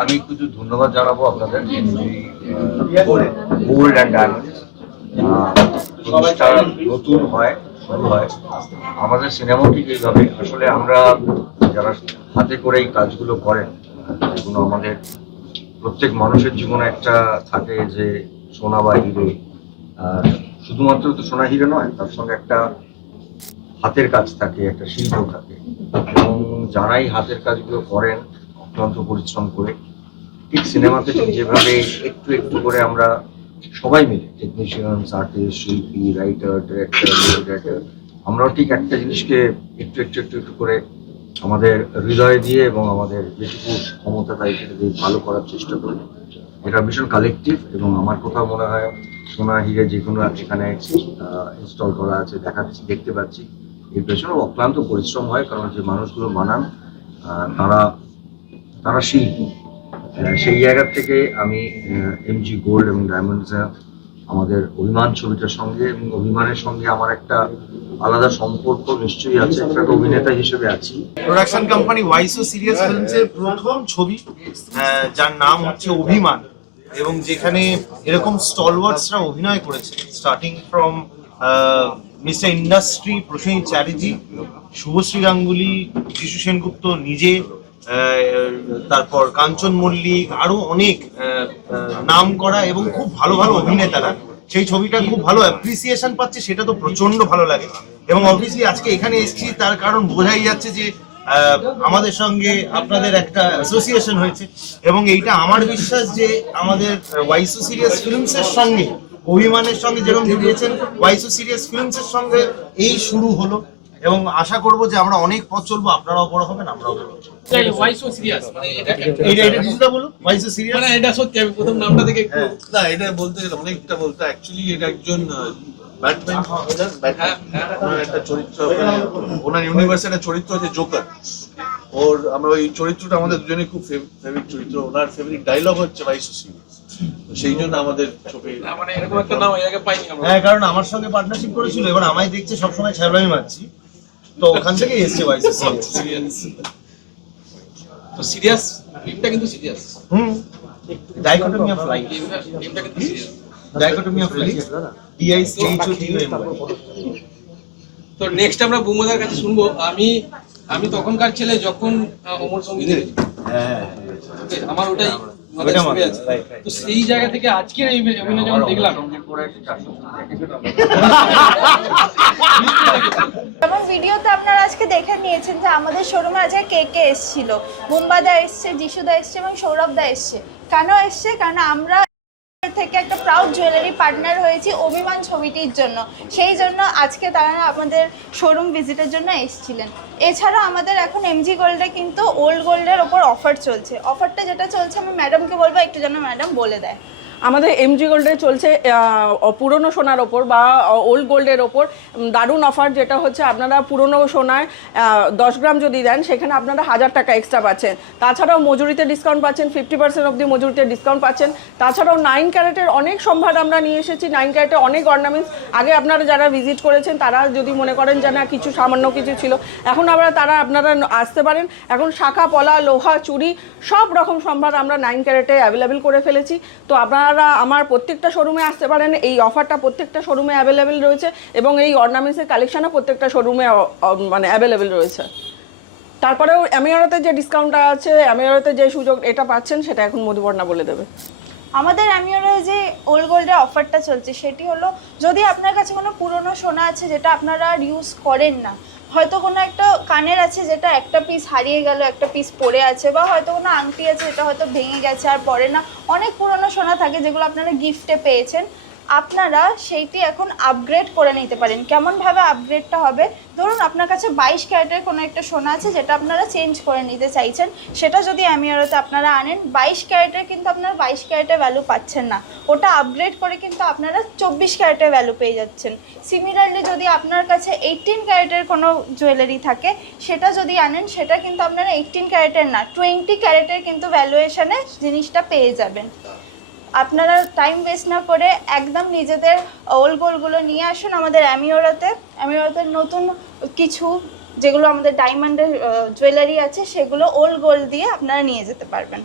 আমি কিছু ধন্যবাদ জানাবো আপনাদের গোল্ড অ্যান্ড ডায়মন্ডস প্রতিষ্ঠা নতুন হয় শুরু হয় আমাদের সিনেমা ঠিক এইভাবে। আসলে আমরা যারা হাতে করে এই কাজগুলো করেন, যেগুলো আমাদের প্রত্যেক মানুষের জীবনে একটা থাকে যে সোনা বা হিরে, আর শুধুমাত্র তো সোনা হিরে নয়, তার সঙ্গে একটা হাতের কাজ থাকে, একটা শিল্প থাকে, এবং যারাই হাতের কাজগুলো করেন অত্যন্ত পরিশ্রম করে, ঠিক সিনেমাতে ঠিক যেভাবে একটু একটু করে আমরা সবাই মিলে টেকনিশিয়ানস, আর্টিস্ট, শিল্পী, রাইটার, ডিরেক্টর, আমরাও ঠিক একটা জিনিসকে একটু একটু একটু একটু করে আমাদের হৃদয় দিয়ে এবং আমাদের যেটুকু ক্ষমতা তাই সেটা দিয়ে ভালো করার চেষ্টা করি। এটা ভীষণ কালেকটিভ, এবং আমার কোথাও মনে হয় সোনা হিরে যে কোনো এখানে ইনস্টল করা আছে, দেখতে পাচ্ছি এর পেছনে অক্লান্ত পরিশ্রম হয়, কারণ যে মানুষগুলো বানান তারা তারা শিল্পী। সেই জায়গা থেকে আমি এমজি গোল্ড এবং ডায়মন্ডস আমাদের অভিমান ছবিটার সঙ্গে এবং অভিমানের সঙ্গে আমার একটা আলাদা সম্পর্ক নিশ্চয়ই আছে, একটা অভিনেতা হিসেবে আছি। প্রোডাকশন কোম্পানি ওয়াইসো সিরিয়াস ফিল্মসের প্রথম ছবি, যার নাম হচ্ছে অভিমান, এবং যেখানে এরকম স্টলওয়ার্ডসরা অভিনয় করেছে, starting from mister industry Prosenjit Chatterjee, Subhashree Ganguly, যিশু সেনগুপ্ত নিজে, তারপর কাঞ্চন মল্লিক, আরো অনেক নাম করা এবং খুব ভালো ভালো অভিনেতারা সেই ছবিটা খুব ভালো অ্যাপ্রিসিয়েশন পাচ্ছে, সেটা তো প্রচন্ড ভালো লাগে। এবং অবভিয়াসলি আজকে এখানে এসেছি তার কারণ বোঝাই যাচ্ছে যে আমাদের সঙ্গে আপনাদের একটা অ্যাসোসিয়েশন হয়েছে, এবং এইটা আমার বিশ্বাস যে আমাদের ওয়াইসো সিরিয়াস ফিল্মসের সঙ্গে, অভিমানের সঙ্গে যেরকম জড়িয়েছেন, ওয়াইসো সিরিয়াস ফিল্মসের সঙ্গে এই শুরু হলো, এবং আশা করব যে আমরা অনেক পথ চলবো, আপনারাও বড় হবেন, আমরাও বড় হবো। ওয়াইসো সিরিয়াস মানে এটা কিছুটা বলো, ওয়াইসো সিরিয়াস মানে এটা সত্যি আমি প্রথম নামটা দেখে একটু না, এটা বলতে গেলে অনেকটা বলতে অ্যাকচুয়ালি এটা একজন ব্যাটম্যান, ওনার একটা চরিত্র, ওনার ইউনিভার্সে একটা চরিত্র আছে জোকার। আমরা ওই চরিত্রটা আমাদের দুজনেই খুব ফেভারিট চরিত্র। ওনার ফেভারিট ডায়লগ হচ্ছে ওয়াইসো সিরিয়াস, সেই জন্য আমাদের চোখে মানে এরকম একটা নাম এর আগে পাইনি আমরা। হ্যাঁ, কারণ আমার সঙ্গে পার্টনারশিপ করেছিল, এবার আমায় দেখছে সবসময় ছ্যাবলামি মারছি, তো ওখান থেকে এসছে ওয়াইসো সিরিয়াস। তো সিরিয়াস টিমটা কিন্তু সিরিয়াস। ডাইকোটমি অফ লাইফ, টিমটা কিন্তু serious. Dichotomy of life, DICHOTOMY। তো নেক্সট আমরা বুমদার কাছে শুনবো। আমি তখনকার ছেলে যখন অমর সঙ্গীতে, হ্যাঁ, আমার ওটাই মাথায় ছবি আছে। তো সেই জায়গা থেকে আজকের এই অভিনয় যখন দেখলাম, যেমন ভিডিওতে আপনারা আজকে দেখে নিয়েছেন যে আমাদের শোরুমে আজকে কে কে এসেছিল। বুম্বাদা এসছে, যিশুদা এসছে এবং সৌরভদা এসছে। কেন এসছে? কারণ আমরা থেকে একটা প্রাউড জুয়েলারি পার্টনার হয়েছি অভিমান ছবিটির জন্য, সেই জন্য আজকে তারা আমাদের শোরুম ভিজিটের জন্য এসেছিলেন। এছাড়া আমাদের এখন এমজি গোল্ডে কিন্তু ওল্ড গোল্ডের ওপর অফার চলছে। অফারটা যেটা চলছে আমি ম্যাডামকে বলবো একটু যেন ম্যাডাম বলে দেয়। আমাদের এমজি গোল্ডে চলছে পুরনো সোনার ওপর বা ওল্ড গোল্ডের ওপর দারুণ অফার, যেটা হচ্ছে আপনারা পুরনো সোনায় 10 গ্রাম যদি দেন সেখানে আপনারা 1000 টাকা এক্সট্রা পাচ্ছেন। তাছাড়াও মজুরিতে ডিসকাউন্ট পাচ্ছেন, 50% অবধি মজুরিতে ডিসকাউন্ট পাচ্ছেন। তাছাড়াও 9 ক্যারেটের অনেক সম্ভার আমরা নিয়ে এসেছি। 9 ক্যারেটের অনেক অর্নামেন্টস আগে আপনারা যারা ভিজিট করেছেন তারা যদি মনে করেন যে না কিছু সামান্য কিছু ছিল, এখন আপনারা আসতে পারেন। এখন শাখা পলা, লোহা, চুড়ি সব রকম সম্ভার আমরা 9 ক্যারেটে অ্যাভেলেবেল করে ফেলেছি। তো আপনারা আমার প্রত্যেকটা শোরুমে আসতে পারেন। এই অফারটা প্রত্যেকটা শোরুমে অ্যাভেলেবেল রয়েছে এবং এই অর্নামেন্টসের কালেকশনও প্রত্যেকটা শোরুমে মানে অ্যাভেলেবেল রয়েছে। তারপরেও অ্যামিওরাতে যে ডিসকাউন্টটা আছে, অ্যামিওরাতে যে সুযোগ এটা পাচ্ছেন, সেটা এখন মধুবর্ণা বলে দেবে। আমাদের অ্যামিওরে যে ওল্ড গোল্ডের অফারটা চলছে সেটি হলো, যদি আপনার কাছে কোনো পুরনো সোনা আছে যেটা আপনারা আর ইউজ করেন না, হয়তো কোনো একটা কানের আছে যেটা একটা পিস হারিয়ে গেল, একটা পিস পড়ে আছে, বা হয়তো কোনো আংটি আছে যেটা হয়তো ভেঙে গেছে আর পরে না, অনেক পুরনো সোনা থাকে যেগুলো আপনারা গিফটে পেয়েছেন, আপনারা সেইটি এখন আপগ্রেড করে নিতে পারেন। কেমনভাবে আপগ্রেডটা হবে? ধরুন আপনার কাছে 22 ক্যারেটের কোনো একটা সোনা আছে যেটা আপনারা চেঞ্জ করে নিতে চাইছেন, সেটা যদি অ্যামিওরাতে আপনারা আনেন, 22 ক্যারেটের কিন্তু আপনারা 22 ক্যারেটের ভ্যালু পাচ্ছেন না, ওটা আপগ্রেড করে কিন্তু আপনারা 24 ক্যারেটের ভ্যালু পেয়ে যাচ্ছেন। সিমিলারলি যদি আপনার কাছে 18 ক্যারেটের কোনো জুয়েলারি থাকে, সেটা যদি আনেন, সেটা কিন্তু আপনারা 18 ক্যারেটের না 20 ক্যারেটের কিন্তু ভ্যালুয়েশনে জিনিসটা পেয়ে যাবেন। আপনারা টাইম ওয়েস্ট না করে একদম নিজেদের ওল্ড গোল্ডগুলো নিয়ে আসুন আমাদের অ্যামিওরাতে। নতুন কিছু যেগুলো আমাদের ডায়মন্ডের জুয়েলারি আছে সেগুলো ওল্ড গোল্ড দিয়ে আপনারা নিয়ে যেতে পারবেন।